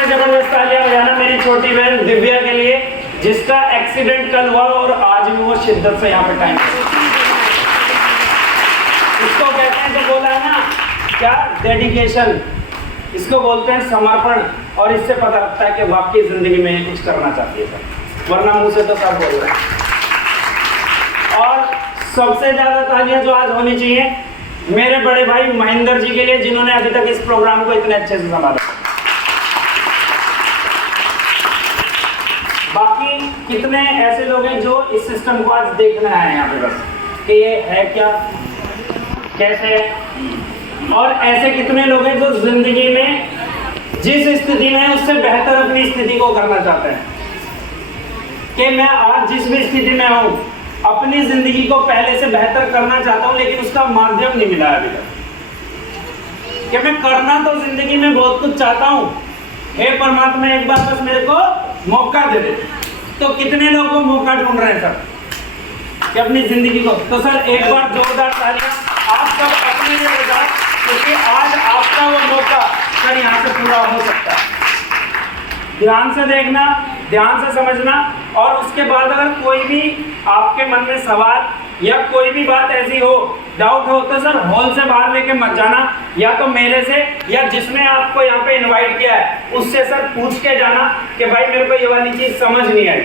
में जबरदस्त तालियां बजाना मेरी छोटी बहन दिव्या के लिए, जिसका एक्सीडेंट कल हुआ और आज भी वो शिद्दत से यहाँ पे टाइम। इसको कहते हैं, जो बोला है ना क्या, डेडिकेशन, इसको बोलते हैं समर्पण। और इससे पता लगता है कि वाकई जिंदगी में कुछ करना चाहती है सर, वरना मुंह से तो सब बोल रहे हैं। और सबसे ज्यादा तालियां जो आज होनी चाहिए मेरे बड़े भाई महेंद्र जी के लिए, जिन्होंने अभी तक इस प्रोग्राम को इतने अच्छे से संभाला। बाकी कितने ऐसे लोग हैं जो इस सिस्टम को आज देखने आए हैं यहाँ पे, बस कि ये है क्या, कैसे है। और ऐसे कितने लोग हैं जो जिंदगी में जिस स्थिति में है उससे बेहतर अपनी स्थिति को करना चाहते हैं, कि मैं आज जिस भी स्थिति में हूं अपनी जिंदगी को पहले से बेहतर करना चाहता हूं, लेकिन उसका माध्यम नहीं मिला अभी तक। कि मैं करना तो जिंदगी में बहुत कुछ चाहता हूं, हे परमात्मा एक बार बस मेरे को मौका दे दे। तो कितने लोगों को मौका ढूंढ रहे हैं सर कि अपनी जिंदगी को। तो सर एक बार जोरदार तालियां आप सब अपने लिए बजाओ, क्योंकि आज आपका वो मौका सर यहाँ से पूरा हो सकता है। ध्यान से देखना, ध्यान से समझना, और उसके बाद अगर कोई भी आपके मन में सवाल या कोई भी बात ऐसी हो, डाउट हो, तो सर हॉल से बाहर लेके मत जाना, या तो मेरे से या जिसने आपको यहाँ पे इनवाइट किया है उससे सर पूछ के जाना कि भाई मेरे को ये वाली चीज समझ नहीं आई।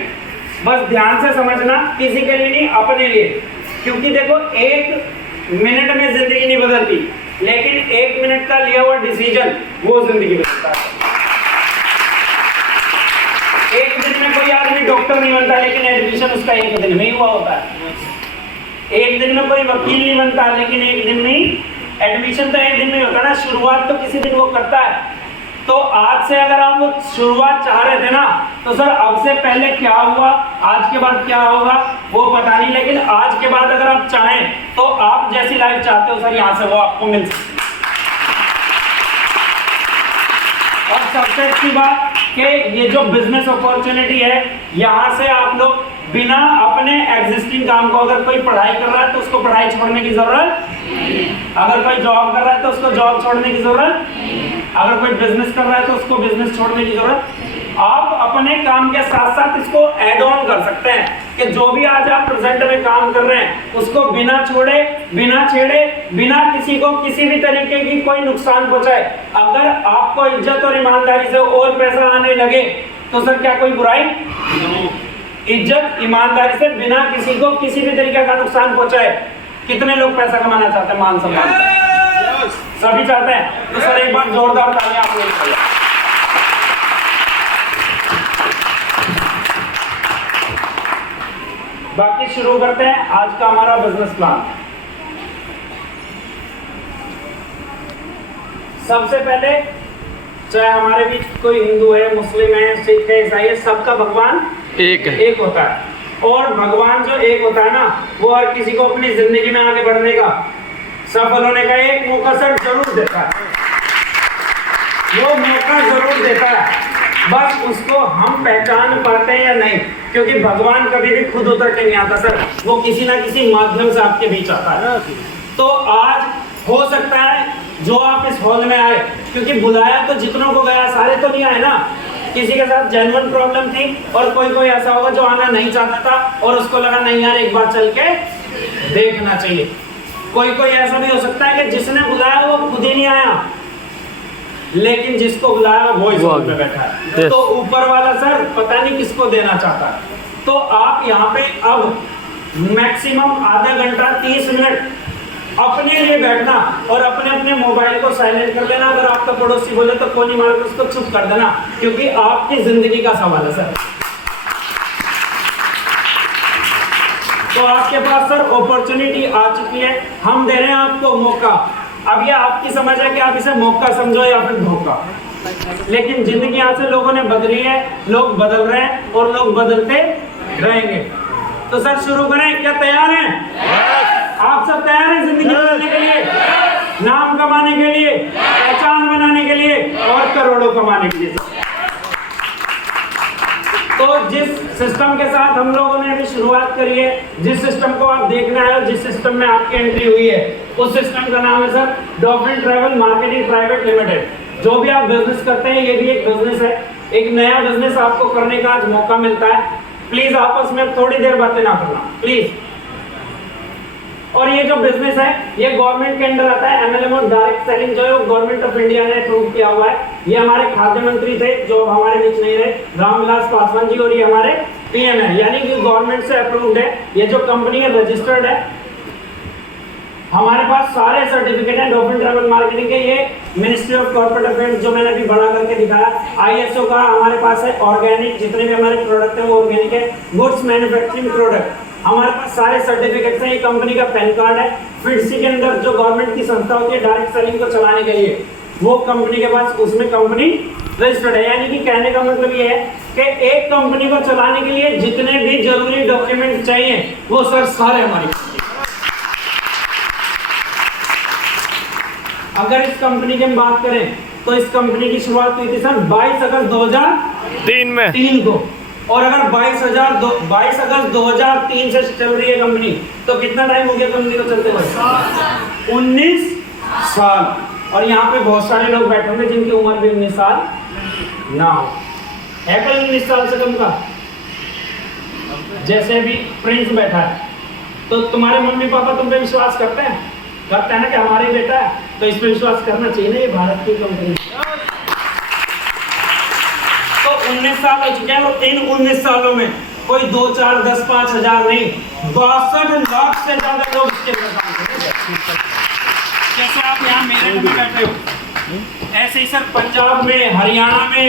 बस ध्यान से समझना, किसी के लिए नहीं, अपने लिए। क्योंकि देखो 1 मिनट में जिंदगी नहीं बदलती, लेकिन 1 मिनट का लिया हुआ डिसीजन वो जिंदगी बदलता है। एक दिन में कोई आदमी डॉक्टर नहीं बनता, लेकिन एडमिशन उसका 1 दिन में ही हुआ होता है। एक दिन में कोई वकील नहीं बनता, लेकिन 1 दिन में ही एडमिशन तो 1 दिन में होता है ना। शुरुआत तो किसी दिन वो करता है। तो आज से अगर आप वो शुरुआत चाह रहे थे ना, तो सर अब से pहले क्या हुआ, आज के बाद क्या होगा वो पता नहीं, लेकिन आज के बाद अगर आप चाहें तो आप जैसी लाइफ चाहते हो सर यहाँ से वो आपको मिल सकती है। और सबसे अच्छी बात कि ये जो बिजनेस अपॉर्चुनिटी है, यहाँ से आप लोग बिना अपने एग्जिस्टिंग काम को, अगर कोई पढ़ाई कर रहा है तो उसको पढ़ाई छोड़ने की जरूरत, अगर कोई जॉब कर रहा है तो उसको जॉब छोड़ने की जरूरत, अगर कोई बिजनेस कर रहा है तो उसको बिजनेस छोड़ने की जरूरत। आप अपने काम के साथ साथ इसको ऐड ऑन कर सकते हैं कि जो भी आज आप प्रेजेंट में काम कर रहे हैं उसको बिना छोड़े, बिना छेड़े, बिना किसी को किसी भी तरीके की कोई नुकसान पहुंचाए, अगर आपको इज्जत और ईमानदारी से और पैसा आने लगे तो सर क्या कोई बुराई? इज्जत ईमानदारी से बिना किसी को किसी भी तरीके का नुकसान पहुंचाए। कितने लोग पैसा कमाना चाहते हैं, मान सम्मान? सभी चाहते हैं। तो सर एक बार जोरदार तालियां आप लोग करें। बाकी शुरू करते हैं आज का हमारा बिजनेस प्लान। सबसे पहले, चाहे हमारे बीच कोई हिंदू है, मुस्लिम है, सिख है, ईसाई है, सबका भगवान एक होता है। और भगवान जो एक होता है ना, वो हर किसी को अपनी जिंदगी में आगे बढ़ने का, सफल होने का एक मौका सर जरूर देता है। वो मौका जरूर देता है, बस उसको हम पहचान पाते हैं या नहीं। क्योंकि भगवान कभी भी खुद उतर के नहीं आता सर, वो किसी ना किसी माध्यम से आपके बीच आता है। तो आज हो सकता है जो आप इस हॉल में आए, क्योंकि बुलाया तो जितनों को गया, सारे तो नहीं आए ना। किसी के साथ जेन्युइन प्रॉब्लम थी, और कोई ऐसा होगा जो आना नहीं चाहता था और उसको लगा नहीं यार एक बार चल के देखना चाहिए। कोई ऐसा भी हो सकता है कि जिसने बुलाया वो खुद ही नहीं आया, लेकिन जिसको बुलाया वो इस हॉल में बैठा है। तो ऊपर वाला सर पता नहीं किसको देना चाहता है। तो आप यहाँ पे अब मैक्सिमम आधा घंटा 30 मिनट अपने लिए बैठना और अपने अपने मोबाइल को साइलेंट कर लेना। अगर आपका पड़ोसी बोले तो कोनी मार के उसको चुप कर देना, क्योंकि आपकी जिंदगी का सवाल है सर। तो आपके पास सर अपॉर्चुनिटी आ चुकी है, हम दे रहे हैं आपको मौका। अब ये आपकी समझ है कि आप इसे मौका समझो या फिर धोखा, लेकिन जिंदगी यहाँ से लोगों ने बदली है, लोग बदल रहे हैं और लोग बदलते रहेंगे। तो सर शुरू करें, क्या तैयार हैं? आप सब तैयार हैं जिंदगी बदलने के लिए, नाम कमाने के लिए, पहचान बनाने के लिए और करोड़ों कमाने के लिए? तो जिस सिस्टम के साथ हम लोगों ने अभी शुरुआत करी है, जिस सिस्टम को आप देखना है, जिस सिस्टम में आपकी एंट्री हुई है, उस सिस्टम का नाम है sir dolphin travel marketing private limited. जो भी आप बिजनेस करते हैं ये भी एक बिजनेस है, एक नया बिजनेस आपको करने का आज मौका मिलता है। प्लीज आपस में थोड़ी देर बातें ना करना प्लीज। और ये जो बिजनेस है ये गवर्नमेंट के अंडर आता है। एमएलएम और डायरेक्ट सेलिंग जो है वो गवर्नमेंट ऑफ इंडिया ने अप्रूव किया हुआ है। ये हमारे खाद्य मंत्री थे जो हमारे बीच नहीं रहे, रामविलास पासवान जी, और ये हमारे पीएम है, यानी कि गवर्नमेंट से अप्रूव्ड है। ये जो कंपनी है रजिस्टर्ड है, हमारे पास सारे सर्टिफिकेट हैं डॉल्फिन ट्रैवल मार्केटिंग के। ये मिनिस्ट्री ऑफ कॉर्पोरेट अफेयर्स जो मैंने अभी बड़ा करके दिखाया, आईएसओ का हमारे पास है। ऑर्गेनिक जितने भी हमारे प्रोडक्ट है वो ऑर्गेनिक है। गुड्स मैन्युफैक्चरिंग प्रोडक्ट हमारे पास सारे सर्टिफिकेट्स हैं। ये कंपनी का पैन कार्ड है। फिडसी के अंदर जो गवर्नमेंट की संस्था होती है डायरेक्ट सेलिंग को चलाने के लिए, वो कंपनी के पास उसमें कंपनी रजिस्टर्ड है। यानी कि कहने का मतलब ये है कि एक कंपनी को चलाने के लिए जितने भी जरूरी डॉक्यूमेंट चाहिए वो सर सारे हमारी। अगर इस कंपनी की हम बात करें तो इस कंपनी की शुरुआत हुई थी सर 22 अगस्त 2003 को, और अगर 22 अगस्त 2003 से चल रही है कंपनी तो कितना टाइम हो गया कंपनी को चलते हुए? 19 साल। और यहाँ पे बहुत सारे लोग बैठे होंगे जिनकी उम्र भी 19 साल ना हो। है कोई 19 साल से कम का? जैसे अभी प्रिंस बैठा है तो तुम्हारे मम्मी पापा तुम पे विश्वास करते हैं ना कि हमारे बेटा है, तो इस पे विश्वास करना चाहिए ना। ये भारत की कंपनी। तो 19 साल हो चुके हैं और इन 19 सालों में कोई 2, 4, 10, 5 हजार नहीं, 62 लाख से ज्यादा लोग इसके अंदर काम कर रहे हैं। जैसे आप यहाँ मेरठ में बैठे हो, ऐसे ही सर पंजाब में, हरियाणा में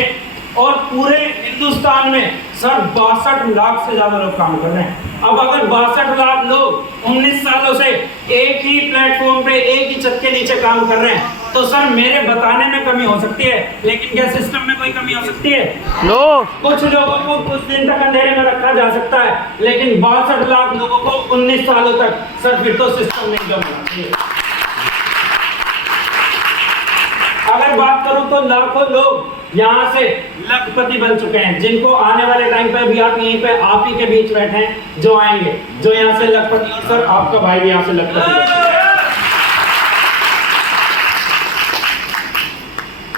और पूरे हिंदुस्तान में सर 62 लाख से ज्यादा लोग काम कर रहे हैं। अब अगर 62 लाख लोग 19 सालों से एक ही प्लेटफॉर्म पे एक ही छत के नीचे काम कर रहे हैं तो सर मेरे बताने में कमी हो सकती है, लेकिन क्या सिस्टम में कोई कमी हो सकती है? नो। कुछ लोगों को कुछ दिन तक अंधेरे में रखा जा सकता है, लेकिन 62 लाख लोगों को 19 सालों तक सर फिर तो सिस्टम नहीं जम। अगर बात करूं तो लाखों लोग यहाँ से लखपति बन चुके हैं, जिनको आने वाले टाइम पे भी आप यहीं पे आप ही के बीच बैठे हैं जो आएंगे, जो यहाँ से लखपति। और सर आपका भाई भी यहाँ से लखपति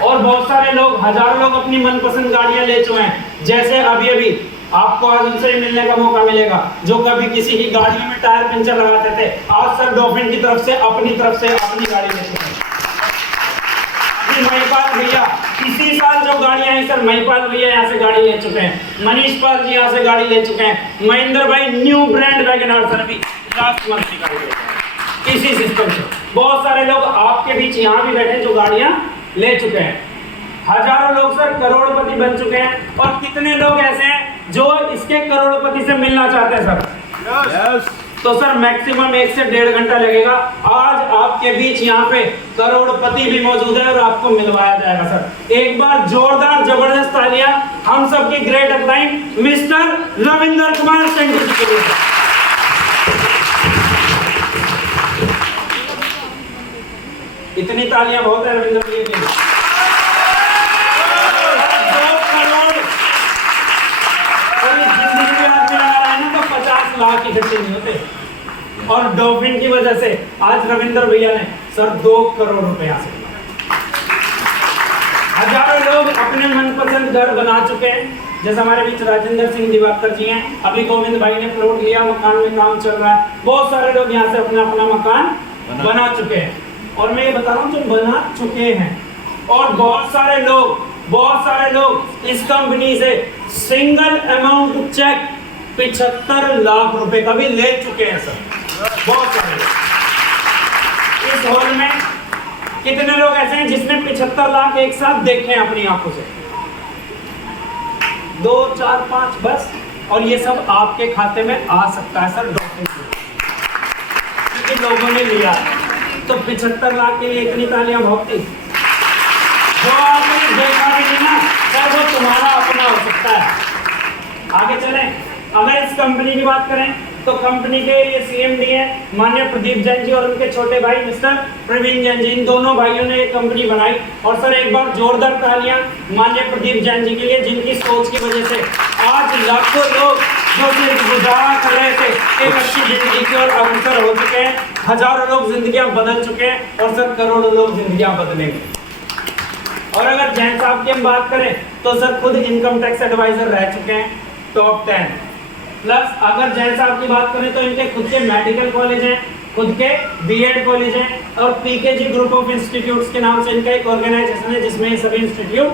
और बहुत सारे लोग, हजारों लोग अपनी मनपसंद गाड़ियां ले चुके हैं। जैसे अभी आपको आज उनसे मिलने का मौका मिलेगा जो कभी किसी की गाड़ियों में टायर पंचर लगाते थे, आज सर डॉल्फिन की तरफ से अपनी गाड़ी ले चुके हैं। महिपाल भैया इसी साल जो गाड़ियां हैं सर, महिपाल भैया यहाँ से गाड़ी ले चुके हैं, मनीष पाल जी यहाँ से गाड़ी ले चुके हैं, महेंद्र भाई न्यू ब्रांड वैगनआर सर भी लास्ट मंथ की गाड़ी ले चुके हैं इसी सिस्टम से। बहुत सारे लोग आपके बीच यहाँ भी बैठे जो गाड़ियां ले चुके हैं। हजारों लोग सर करोड़पति बन चुके हैं, और कितने लोग ऐसे हैं जो इसके करोड़पति से मिलना चाहते हैं सर? तो सर मैक्सिमम 1 से 1.5 घंटा लगेगा। आज आपके बीच यहाँ पे करोड़पति भी मौजूद है और आपको मिलवाया जाएगा सर। एक बार जोरदार जबरदस्त तालियां हम सबकी great upline mister Ravinder Kumar Singh ji के लिए। इतनी तालियां बहुत है रविंदर जी के लिए। 2 करोड़ और जिंदगी में आदमी लगा रहा है ना तो 50 लाख इकट्ठे नहीं होते, और डॉल्फिन की वजह से आज रविंदर भैया ने सर 2 करोड़ रुपया से हजारों लोग अपने मनपसंद घर बना चुके हैं। जैसे हमारे बीच राजेंद्र सिंह दिवाकर जी हैं, अभी गोविंद भाई ने प्लॉट लिया, मकान में काम चल रहा है। बहुत सारे लोग यहाँ से अपना मकान बना चुके हैं, और मैं ये बता रहा हूँ जो बना चुके हैं, और बहुत सारे लोग इस कंपनी से सिंगल अमाउंट चेक 75 लाख रुपए का भी ले चुके हैं सर। बहुत सारे। इस हॉल में कितने लोग ऐसे हैं जिसने 75 लाख एक साथ देखे हैं अपनी आंखों से? 2, 4, 5 बस। और ये सब आपके खाते में आ सकता है सर डॉक्यूमेंट, क्योंकि लोगों ने लिया। तो 75 लाख के लिए इतनी तालियां बहुत थी। जो आपने देखा भी नहीं ना सर, वो तुम्हारा अपना हो सकता है। आगे चलें। अगर इस कंपनी की बात करें तो कंपनी के ये सीएमडी हैं माननीय प्रदीप जैन जी, और उनके छोटे भाई मिस्टर प्रवीण जैन जी। इन दोनों भाइयों ने एक कंपनी बनाई। और सर एक बार जोरदार तालियां माननीय प्रदीप जैन जी के लिए, जिनकी सोच की वजह से आज लाखों लोग जो सिर्फ गुजारा कर रहे थे एक अच्छी जिंदगी की ओर अग्रसर हो चुके हैं। हजारों लोग जिंदगियां बदल चुके हैं, और सर करोड़ों लोग जिंदगियां बदलेंगे। और अगर जैन साहब की हम बात करें तो सर खुद इनकम टैक्स एडवाइजर रह चुके हैं टॉप 10। प्लस अगर जैन साहब की बात करें तो इनके खुद के मेडिकल कॉलेज हैं, खुद के बीएड कॉलेज हैं और पीकेजी ग्रुप ऑफ इंस्टीट्यूट्स के नाम से इनका एक ऑर्गेनाइजेशन है जिसमें ये सभी इंस्टीट्यूट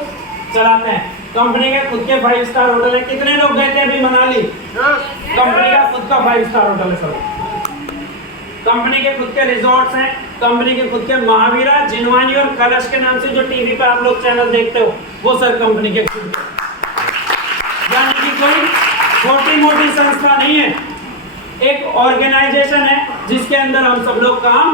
चलाते हैं। कंपनी के खुद के 5 स्टार होटल है। कितने लोग गए थे अभी मनाली? कंपनी का खुद का 5 स्टार होटल है सर। कंपनी के खुद के रिजॉर्ट्स हैं, कंपनी के खुद के महावीरा, जिनवानी और कलश के नाम से जो टीवी पे आप लोग चैनल देखते हो वो सर कंपनी के खुद के। यानी कि कोई छोटी मोटी संस्था नहीं है, एक ऑर्गेनाइजेशन है जिसके अंदर हम सब लोग काम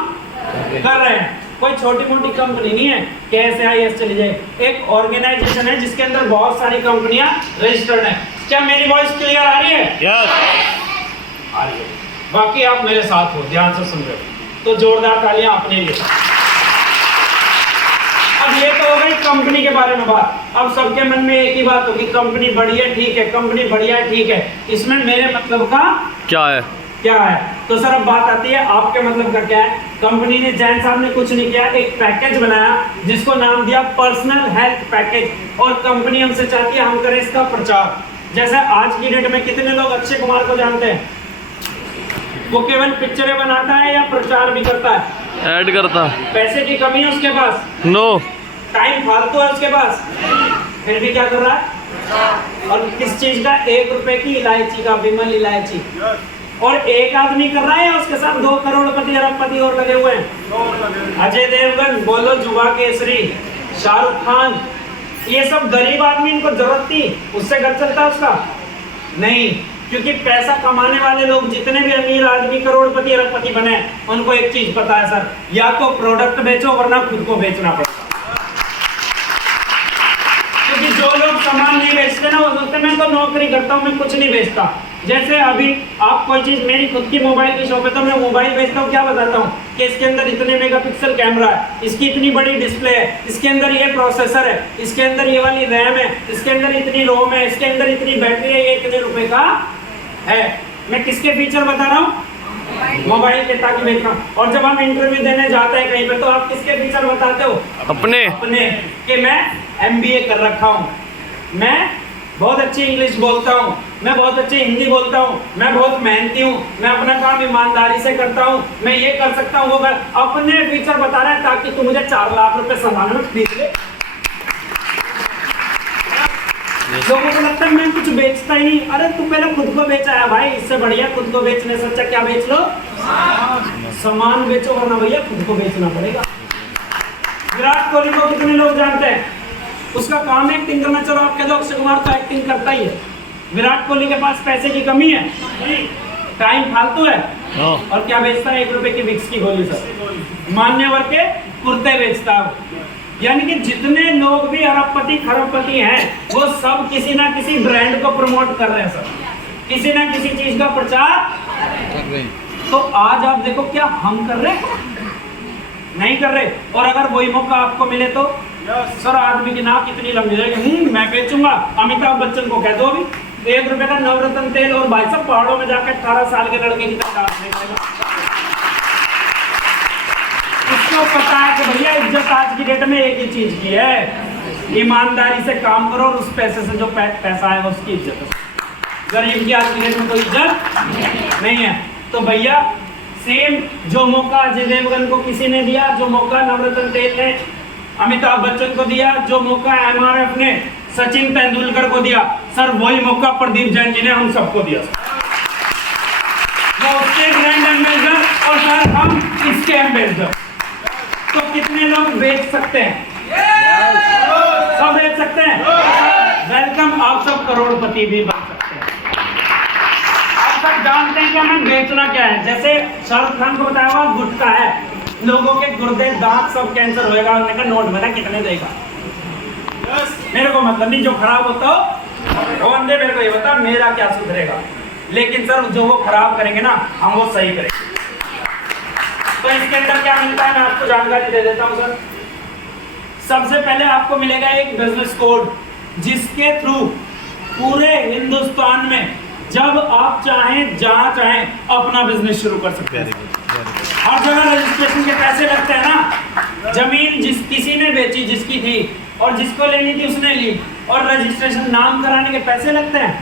कर रहे हैं। कोई छोटी मोटी कंपनी नहीं है कि ऐसे IAS चली जाए, एक ऑर्गेनाइजेशन है जिसके अंदर बहुत सारी कंपनियां रजिस्टर्ड हैं। क्या मेरी वॉइस क्लियर आ रही है? यस आ रही है। बाकी आप मेरे साथ हो, ध्यान से सुन रहे हो तो जोरदार तालियां अपने लिए। अब ये तो हो गई कंपनी के बारे में बात। अब सबके मन में एक ही बात होगी, कंपनी बढ़िया ठीक है, कंपनी बढ़िया ठीक है, इसमें मेरे मतलब का क्या है? तो सर अब बात आती है आपके मतलब का क्या है। कंपनी ने, जैन साहब ने कुछ नहीं किया, एक पैकेज बनाया जिसको नाम दिया पर्सनल हेल्थ पैकेज और कंपनी हमसे चाहती है हम करें इसका प्रचार। जैसे आज की डेट में कितने लोग अक्षय कुमार को जानते हैं? वो केवल पिक्चरें बनाता है या प्रचार भी करता है? ऐड करता। पैसे की कमी है उसके पास? नो। टाइम फालतू है उसके पास, फिर भी क्या कर रहा है? और किस चीज का? 1 रुपए की इलायची का, विमल इलायची। और एक आदमी कर रहा है, उसके साथ 2 करोड़पति अरबपति और लगे हुए हैं। अजय देवगन, बोलो जुबा केसरी, शाहरुख खान, ये सब गरीब आदमी, इनको जरूरत थी, उससे घर चलता उसका नहीं। क्योंकि पैसा कमाने वाले लोग जितने भी अमीर आदमी करोड़पति अरबपति बने, उनको एक चीज पता है सर, या तो प्रोडक्ट बेचो वरना खुद को बेचना पड़ता। क्योंकि जो लोग सामान नहीं बेचते ना, वो सोचते मैं तो नौकरी करता हूँ, मैं कुछ नहीं बेचता। जैसे अभी आप कोई चीज, मेरी खुद की मोबाइल की शॉप है तो मैं मोबाइल बेचता हूँ, क्या बताता हूँ कि इसके अंदर इतने मेगापिक्सल कैमरा है, इसकी इतनी बड़ी डिस्प्ले है, इसके अंदर ये प्रोसेसर है, इसके अंदर ये वाली रैम है, इसके अंदर इतनी रोम है, इसके अंदर इतनी बैटरी है, ये इतने रुपए का है। मैं किसके फीचर बता रहा हूँ? मोबाइल के, ताकि बेच रहा हूँ। और जब हम इंटरव्यू देने जाते हैं कहीं पे तो आप किसके फीचर बताते हो? अपने कि मैं MBA कर रखा हूँ, मैं बहुत अच्छी इंग्लिश बोलता हूँ, मैं बहुत अच्छी हिंदी बोलता हूँ, मैं बहुत मेहनती हूँ, मैं अपना काम ईमानदारी से करता हूँ, मैं ये कर सकता हूँ, वो कर। अपने फीचर बता रहा है ताकि तू मुझे 4 लाख रुपए सामान में खरीद ले। लोगों को लगता है मैं कुछ बेचता ही नहीं। अरे तू पहले खुद को बेचा है भाई, इससे बढ़िया खुद को बेचने से अच्छा क्या बेच लो? सामान बेचो, वरना भैया खुद को बेचना पड़ेगा। विराट कोहली को कितने लोग जानते हैं? उसका काम है एक्टिंग करना। चलो आप कह दो अक्षय कुमार तो एक्टिंग करता ही है। विराट कोहली के पास पैसे की कमी है? टाइम फालतू है। और क्या बेचता है? 1 रुपए की विक्स की गोली सर। मान्यवर के कुर्ते बेचता है। यानी कि जितने लोग भी अरबपति खरबपति हैं वो सब किसी ना किसी ब्रांड को प्रमोट कर रहे हैं सर, किसी ना किसी चीज का प्रचार कर रहे हैं। तो आज आप देखो क्या हम कर रहे हैं? नहीं कर रहे। और अगर वही मौका आपको मिले तो सर आदमी की नाक इतनी लंबी जाएगी, मैं बेचूंगा। अमिताभ बच्चन को कह दो अभी 1 रुपए का नवरत्न तेल, और भाई साहब पहाड़ों में जाकर 18 साल के लड़के की तरह डांस देगा। उसको पता है कि भैया इज्जत आज की डेट में एक ही चीज की है, ईमानदारी से काम करो और उस पैसे से जो पैसा है उसकी इज्जत है। गरीब की आज की डेट में कोई इज्जत नहीं है। तो भैया सेम जो मौका अजय देवगन को किसी ने दिया, जो मौका नवरत्न तेल ने अमिताभ बच्चन को दिया, जो मौका MRF ने सचिन तेंदुलकर को दिया, सर वही मौका प्रदीप जैन जी ने हम सबको दिया। वो उसके ब्रांड एम्बेसडर और सर हम इसके एम्बेसडर। तो कितने लोग बेच सकते हैं? सब बेच सकते हैं। वेलकम, आप सब करोड़पति भी बन सकते हैं। आप सब जानते हैं कि हमें बेचना क्या है। जैसे शाहरुख खान को बताया हुआ गुटखा है, लोगों के गुर्दे दांत सब कैंसर होएगा, उन्होंने कहा नोट बना कितने देगा। मेरे को मतलब नहीं, जो खराब होता हो वो अंधे, मेरे को ये बता मेरा क्या सुधरेगा। लेकिन सर जो वो खराब करेंगे ना, हम वो सही करेंगे। तो इसके अंदर क्या मिलता है मैं आपको जानकारी दे देता हूं सर। सबसे पहले आपको मिलेगा एक बिजनेस कोड, जिसके थ्रू पूरे हिंदुस्तान में जब आप चाहें जहां चाहें अपना बिजनेस शुरू कर सकते हैं। हर जगह रजिस्ट्रेशन के पैसे लगते हैं ना। जमीन किसी ने बेची जिसकी थी, और जिसको लेनी थी उसने ली, और रजिस्ट्रेशन नाम कराने के पैसे लगते हैं,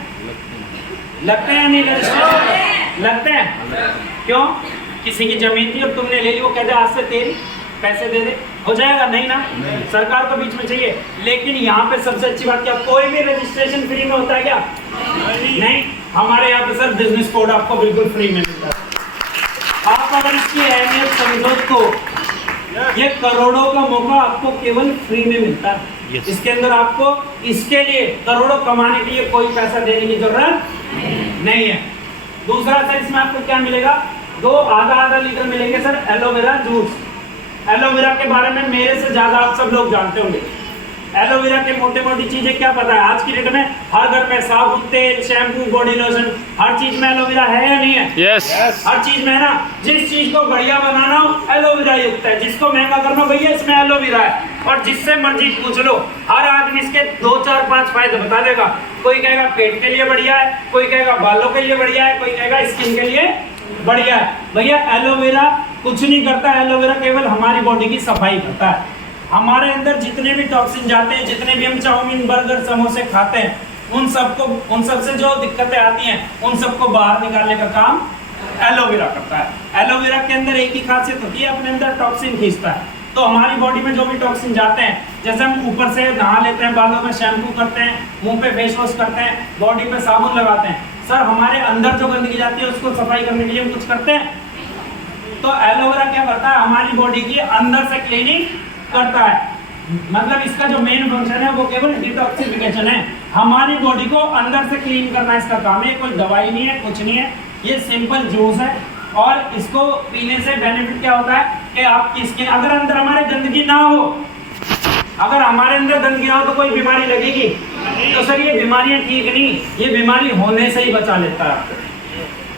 लगते हैं नहीं? रजिस्ट्रेशन लगते हैं। क्यों? किसी की जमीन थी और तुमने ले ली, वो कहते आज से तेरी, पैसे दे दे, हो जाएगा? नहीं ना, सरकार को बीच में चाहिए। लेकिन यहाँ पे सबसे अच्छी बात क्या, कोई भी रजिस्ट्रेशन फ्री में होता है क्या? नहीं। हमारे यहाँ पे सर बिजनेस कोड आपको बिल्कुल फ्री में मिलता है। आप अगर इसकी अहमियत समझो तो ये करोड़ों का मौका आपको केवल फ्री में मिलता है। इसके अंदर आपको इसके लिए करोड़ों कमाने के लिए कोई पैसा देने की जरूरत नहीं है। दूसरा सर इसमें आपको क्या मिलेगा, 2 आधा लीटर मिलेंगे सर एलोवेरा जूस। एलोवेरा के बारे में मेरे से ज्यादा आप सब लोग जानते होंगे। एलोवेरा के मोटे मोटी चीजें क्या पता है? आज की डेट में हर घर में साबुन, तेल, शैम्पू, बॉडी लोशन, हर चीज में एलोवेरा है या नहीं है? यस। हर चीज में है ना। जिस चीज को बढ़िया बनाना हो एलोवेरा युक्त है, जिसको महंगा करना भैया इसमें एलोवेरा है। और जिससे मर्जी पूछ लो, हर आदमी इसके 2, 4, 5 फायदे बता देगा। कोई कहेगा पेट के लिए बढ़िया है, कोई कहेगा बालों के लिए बढ़िया है, कोई कहेगा स्किन के लिए बढ़िया है। भैया एलोवेरा कुछ नहीं करता, एलोवेरा केवल हमारी बॉडी की सफाई करता है। हमारे अंदर जितने भी टॉक्सिन जाते हैं, जितने भी हम चाउमीन, बर्गर, समोसे खाते हैं, उन सबसे जो दिक्कतें आती हैं उन सबको बाहर निकालने का काम एलोवेरा करता है। एलोवेरा के अंदर एक ही खासियत होती है, अपने अंदर टॉक्सिन खींचता है। तो हमारी बॉडी में जो भी टॉक्सिन जाते हैं, जैसे हम ऊपर से नहा लेते हैं, बालों में शैम्पू करते हैं, मुंह पे फेस वॉश करते हैं, बॉडी पे साबुन लगाते हैं, सर हमारे अंदर जो गंदगी जाती है उसको सफाई करने के लिए हम कुछ करते हैं। तो एलोवेरा क्या करता है, हमारी बॉडी की अंदर से क्लीनिंग करता है। मतलब इसका जो मेन फंक्शन है वो केवल डिटॉक्सिफिकेशन है, हमारी बॉडी को अंदर से क्लीन करना इसका काम है। कोई दवाई नहीं है, कुछ नहीं है, ये सिंपल जूस है। और इसको पीने से बेनिफिट क्या होता है कि आपकी स्किन, अगर अंदर हमारे गंदगी ना हो, अगर हमारे अंदर गंदगी ना हो तो कोई बीमारी लगेगी? तो सर ये बीमारियां ठीक नहीं, ये बीमारी होने से ही बचा लेता है आपको।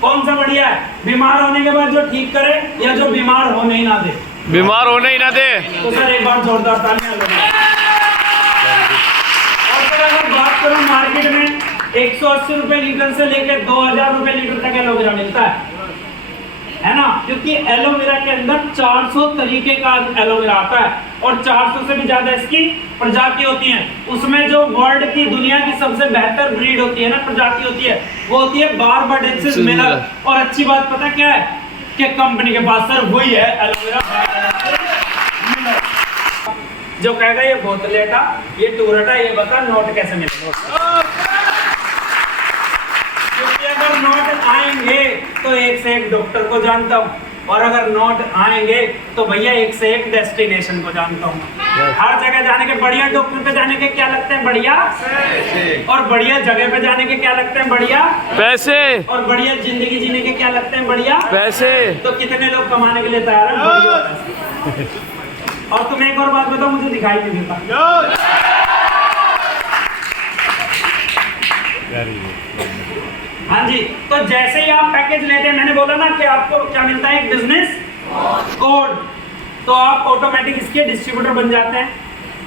कौन सा बढ़िया है, बीमार होने के बाद जो ठीक करे या जो बीमार होने ही ना दे? बीमार होने ही ना दे। तो सर एक बार जोरदार तालियां लगाओ। और सर अगर बात करूं मार्केट में 180 रुपए लीटर से लेकर 2000 रुपए लीटर तक एलोवेरा मिलता है ना? क्योंकि एलोवेरा के अंदर 400 तरीके का एलोवेरा आता है और 400 से भी ज्यादा इसकी प्रजाति होती हैं। उसमें जो वर्ल्ड की, दुनिया की सबसे बेहतर ब्रीड होती है ना, प्रजाति होती है, वो होती है बारबाडेंसिस मिलर। और अच्छी बात पता क्या है कि कंपनी के पास सर वही है एलोवेरा। जो कहेगा ये बोतल लेटा, ये टूरटा, ये बता नोट कैसे मिलेगा? क्योंकि अगर नोट आएंगे तो एक से एक डॉक्टर को जानता हूँ, और अगर नोट आएंगे तो भैया एक से एक डेस्टिनेशन को जानता हूँ। हर जगह जाने के, बढ़िया डॉक्टर पे जाने के क्या लगते हैं? बढ़िया पैसे। और बढ़िया जगह पे जाने के क्या लगते हैं? बढ़िया पैसे। और बढ़िया जिंदगी जीने के क्या लगते हैं? बढ़िया पैसे। तो कितने लोग कमाने के लिए तैयार हैं? और तुम्हें एक और बात बताओ, मुझे दिखाई नहीं देता। हाँ जी, तो जैसे ही आप पैकेज लेते हैं, मैंने बोला ना कि आपको क्या मिलता है, एक बिजनेस कोड, तो आप ऑटोमेटिक इसके डिस्ट्रीब्यूटर बन जाते हैं।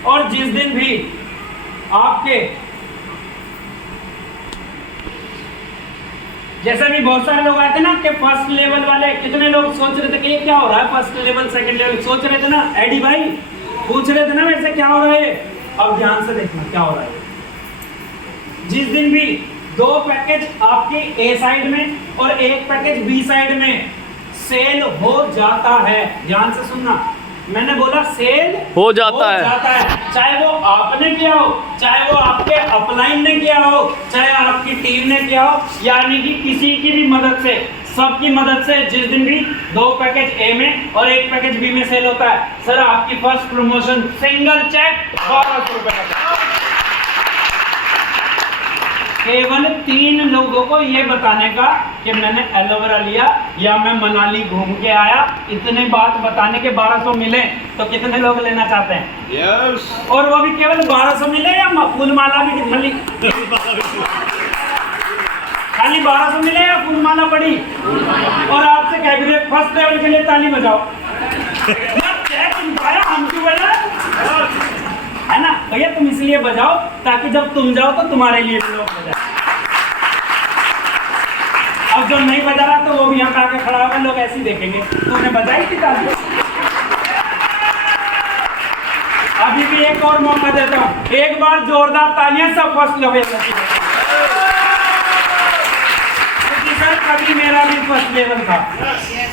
और जिस दिन भी आपके, जैसे भी बहुत सारे लोग आते हैं ना कि फर्स्ट लेवल वाले, कितने लोग सोच रहे थे कि ये क्या हो रहा है, फर्स्ट लेवल सेकंड लेवल सोच रहे थे ना, एडी भाई पूछ रहे थे ना वैसे क्या हो रहा है। अब ध्यान से देखना क्या हो रहा है। जिस दिन भी 2 पैकेज आपके ए साइड में और 1 पैकेज बी साइड में सेल हो जाता है, ध्यान से सुनना, मैंने बोला सेल हो जाता है। चाहे वो आपने किया हो, चाहे वो आपके अपलाइन ने किया हो, चाहे आपकी टीम ने किया हो, यानी कि किसी की भी मदद से, सबकी मदद से जिस दिन भी 2 पैकेज ए में और 1 पैकेज बी में सेल होता है, सर आपकी फर्स्ट प्रमोशन सिंगल चेक 1200 रुपए का। केवल 3 लोगों को ये बताने का कि मैंने एलोवेरा लिया या मैं मनाली घूम के आया, इतने बात बताने के 1200 मिले, तो कितने लोग लेना चाहते हैं? यस। और वो भी केवल 1200 मिले या फूल माला भी खाली 1200 मिले या फूल माला पड़ी? और आपसे कैबिनेट फर्स्ट लेवल के लिए ताली बजाओ। हम क्यों बजा है ना भैया, तुम इसलिए बजाओ ताकि जब तुम जाओ तो तुम्हारे लिए भी लोग बजाए। अब जो नहीं बजा रहा तो वो भी यहाँ पे आके खड़ा होगा, लोग ऐसे ही देखेंगे तूने बजाई थी ताली। अब अभी भी एक और मौका देता हूँ, एक बार जोरदार तालियां सब फर्स्ट लेवल सर। कभी मेरा भी फर्स्ट लेवल था।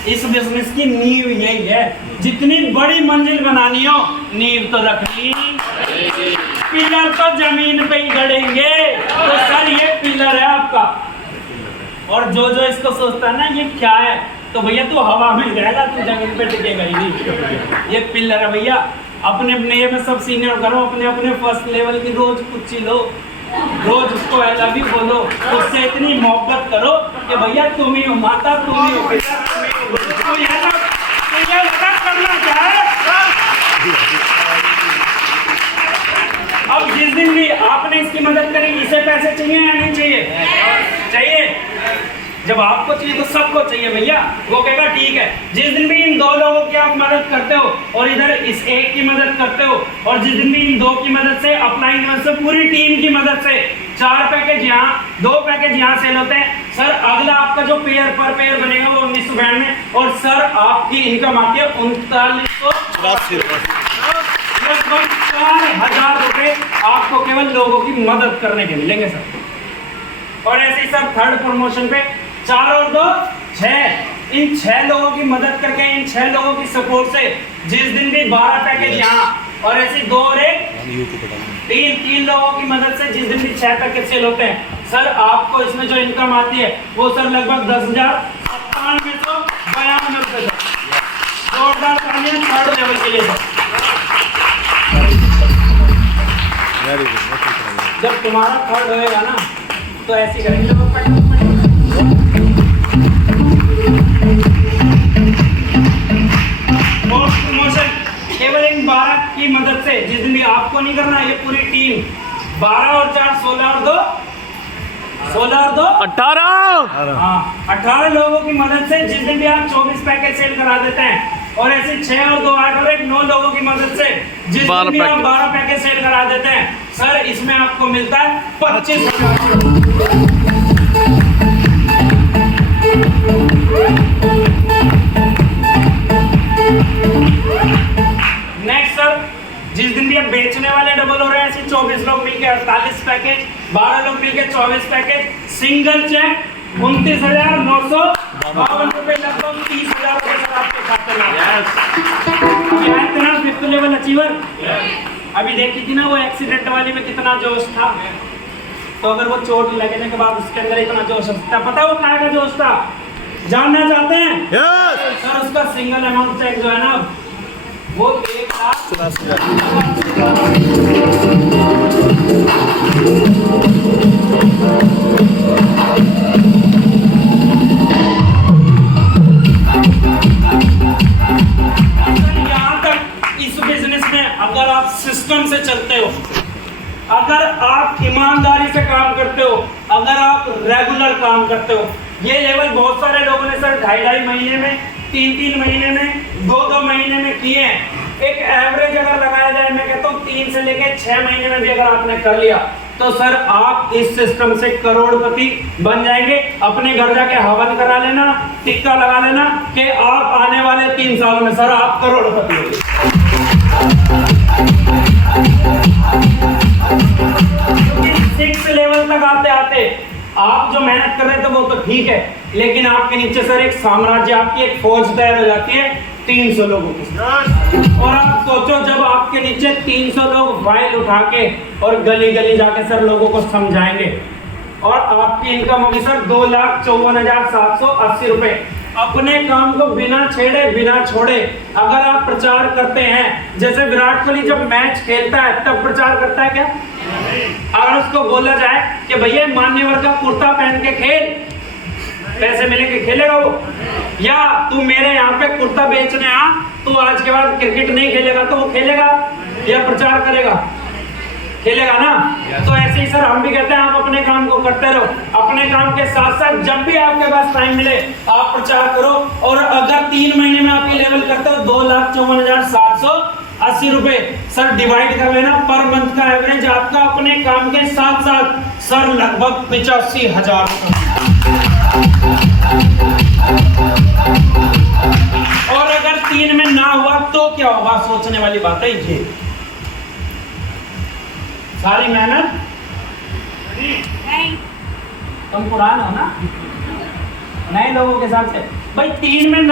इस बिजनेस की नींव यही है, जितनी बड़ी मंजिल बनानी हो नींव तो रखनी, पिलर तो जमीन पे ही गड़ेंगे। तो सर ये पिलर है आपका, और जो जो इसको सोचता है ना ये क्या है, तो भैया तू हवा में जाएगा, तू जमीन पे टिकेगा ही नहीं। ये पिलर है भैया। अपने अपने में सब सीनियर करो, अपने अपने फर्स्ट लेवल की रोज कुछ लो, रोज उसको आई लव यू बोलो, उससे इतनी मोहब्बत करो कि भैया तुम ही हो माता, तुम ही हो पिता, तुम ही हो। तो ये लगा करना क्या है। अब जिस दिन भी आपने इसकी मदद करी, इसे पैसे चाहिए या नहीं चाहिए? चाहिए। जब आपको चाहिए तो सबको चाहिए भैया। वो कहेगा ठीक है। जिस दिन भी इन 2 लोगों की आप मदद करते हो और इधर इस एक की मदद करते हो, और जिस दिन भी इन 2 की मदद से, अपलाइन की मदद से, पूरी टीम की मदद से 4 पैकेज यहाँ, 2 पैकेज यहाँ सेल होते हैं सर। अगला आपका जो पेयर पर पेयर बनेगा वो 1992 और सर आपकी इनकम आती है 3980 लगभग 4000 रुपए आपको केवल लोगों की मदद करने के मिलेंगे सर। और ऐसे ही सर थर्ड प्रमोशन पे 4 और 2 6, इन 6 लोगों की मदद करके, इन 6 लोगों की सपोर्ट से जिस दिन भी 12 पैकेज यहाँ, और ऐसे 2 और 1 3 लोगों की मदद से जिस दिन भी 6 पैकेज सेल होते हैं सर, आपको इसमें जो इनकम आती है वो सर लगभग 10,9792 रुपए। जोरदार तालियां थर्ड लेवल के लिए सर। जब तुम्हारा थर्ड होएगा ना तो ऐसे करेंगे। और प्रमोशन केवल इन 12 की मदद से, जिस दिन भी आपको नहीं करना, ये पूरी टीम 12 और 4 16 और 2 18 हाँ 18 लोगों की मदद से जिस दिन भी आप 24 पैकेज सेल करा देते हैं, और ऐसे 6 और 2 8 और 1 9 लोगों की मदद से जिस दिन भी आप 12 पैकेज सेल करा देते हैं सर, इसमें आपको मिलता है 25,000। नेक्स्ट सर, जिस दिन भी आप बेचने वाले डबल हो रहे हैं, ऐसे 24 लोग मिलके 48 पैकेज, 12 लोग मिलके 24 पैकेज, सिंगल चेक 29,952 रुपए, लगभग 30,000 रुपए सर आपके खाते में। क्या इतना फिफ्थ लेवल अचीवर? अभी देखी थी ना वो एक्सीडेंट वाली में कितना जोश था, तो अगर वो चोट लगने के बाद उसके अंदर इतना जोश था, पता है वो क्या का जोश था? जानना चाहते हैं? सर उसका सिंगल अमाउंट चेक जो है ना वो 1,84,000। यहाँ तक इस बिजनेस में अगर आप सिस्टम से चलते हो, अगर आप ईमानदारी से काम करते हो, अगर आप रेगुलर काम करते हो, ये लेवल बहुत सारे लोगों ने सर 2.5 महीने में, 3 महीने में, 2 महीने में किए हैं। एक एवरेज अगर लगाया जाए, मैं कहता हूँ 3 से लेकर 6 महीने में भी अगर आपने कर लिया तो सर आप इस सिस्टम से करोड़पति बन जाएंगे। अपने घर जाके हवन करा लेना, टिक्का लगा लेना कि आप आने वाले 3 सालों में सर आप करोड़पति होंगे। 6 लेवल तक आते आते आप जो मेहनत कर रहे थे वो तो ठीक है, लेकिन आपके नीचे सर एक साम्राज्य, आपकी एक फौज तैयार हो जाती है 300 लोगों की। और आप सोचो जब आपके नीचे 300 लोग फाइल उठा के और गली गली जाके सर लोगों को समझाएंगे, और आपकी इनकम होगी सर 2,54,780 रुपए। अपने काम को बिना छेड़े बिना छोड़े अगर आप प्रचार करते हैं, जैसे विराट कोहली जब मैच खेलता है तब प्रचार करता है क्या? अगर उसको बोला जाए कि भैया मान्यवर का कुर्ता पहन के खेल, पैसे मिलेंगे, खेलेगा वो? या तू मेरे यहाँ पे कुर्ता बेचने आ, तू आज के बाद क्रिकेट नहीं खेलेगा, तो वो खेलेगा या प्रचार करेगा? खेलेगा ना। तो ऐसे ही सर हम भी कहते हैं आप अपने काम को करते रहो, अपने काम के साथ साथ जब भी आपके पास टाइम मिले आप प्रचार करो। और अगर 3 महीने में आप ये लेवल करते हो 2,54,780 रुपए सर डिवाइड कर लेना, पर मंथ का एवरेज आपका अपने काम के साथ साथ सर लगभग 85,000। और अगर 3 में ना हुआ तो क्या होगा? सोचने वाली बात है ये। सारी मेहनत नहीं। तुम पुराने हो ना, नए लोगों के साथ से भाई 3 मिनट